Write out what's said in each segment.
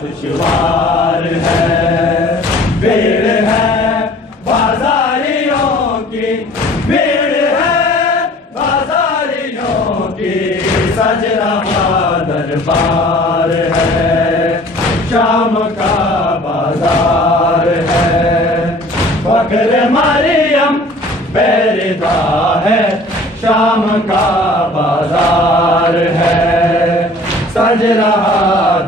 दुश्वार है, भीड़ है बाजारियों की, भीड़ है बाजारियों की, सज रहा दरबार है, शाम का बाजार है, फख्र मरियम बैरिदा है, शाम का बाजार है, सज रहा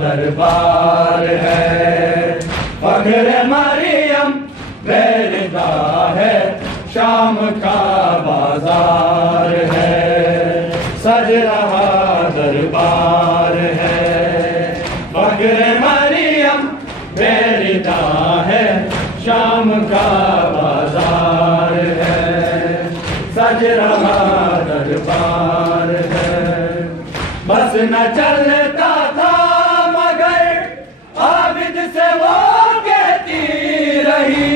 दरबार है, फख्र मरियम बैरिदा है, शाम का बाजार है, सज रहा दरबार है, फख्र मरियम बैरिदा है, शाम का बाजार है, सज रहा दरबार है। बस न चलता था मगर आबिद से वो कहती रही,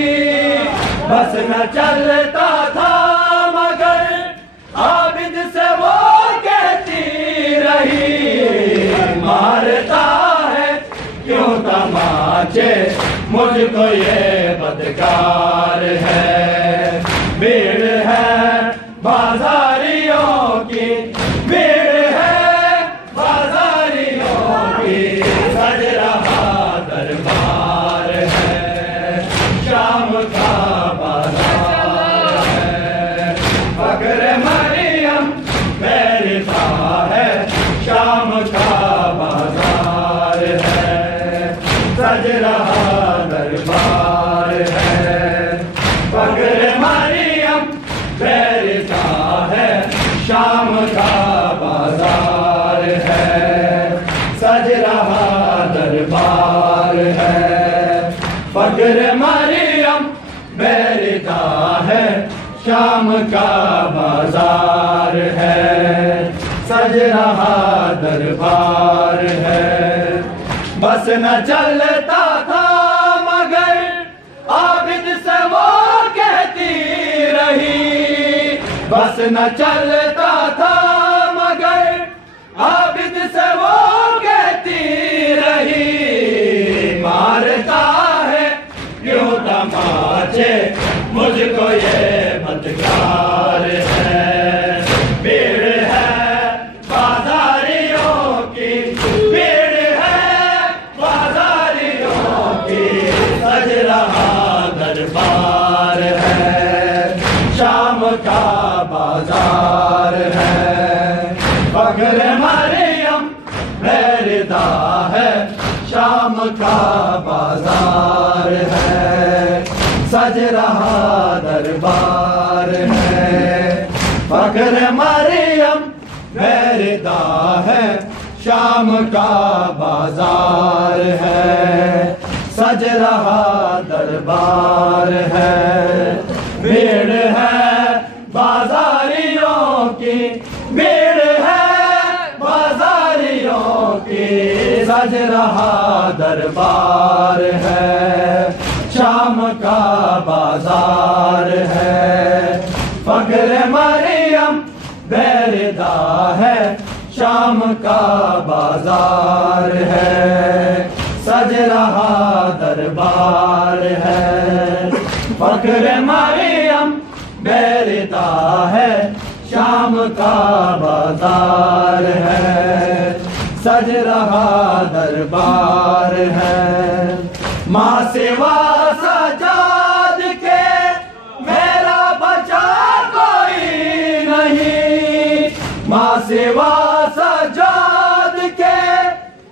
बस न चलता था मगर आबिद से वो कहती रही, मारता है क्यों तमाचे मुझको ये बदकार है, भीड़ है बाजारियों की, भीड़ है बाजारियों की, सज रहा दरबार है, शाम का बाजार है, फख्र मरियम बैरिदा है, शाम का बाजार है, सज रहा दरबार है, फख्र मरियम बैरिदा है, शाम का बाजार है, सज रहा दरबार है, फख्र मरियम बैरिदा है, शाम का बाजार है, सज रहा दरबार है। बस न चलता था मगर आबिद से वो कहती रही, बस न चलता था मगर आबिद से वो कहती रही, मारता है क्यों तमाचे मुझको ये बदकार है, भीड़ है बाजारियों की, भीड़ है बाजारियों की, सज रहा दरबार है, शाम का बाजार है, फख्र मरियम बैरिदा है, शाम का बाजार है, सज रहा दरबार है, फख्र मरियम बैरिदा है, शाम का बाजार है, सज रहा दरबार है, भीड़ है बाजारियों की, भीड़ है बाजारियों की, सज रहा दरबार है, शाम का बाजार है, फख्र मरियम बैरिदा है, शाम का बाजार है, सज रहा दरबार है, फख्र मरियम बैरिदा है, शाम का बाजार है, सज रहा दरबार है। माँ सिवा सजाद के मेरा बचा कोई नहीं, माँ सिवा सजाद के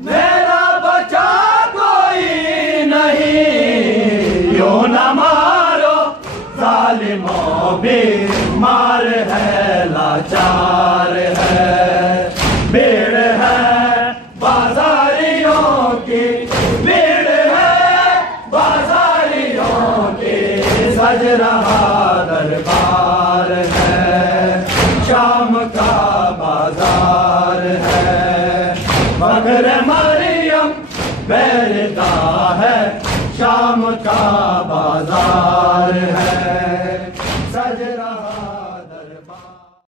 मेरा बचा कोई नहीं, यूं न मारो जालिमों भी मार है लाचार है, भीड़ है बाजारियों की, भीड़ है बाजारियों की, सज रहा दरबार है, शाम का बाजार है, फख्र मरियम बैरिदा है, शाम का बाजार है,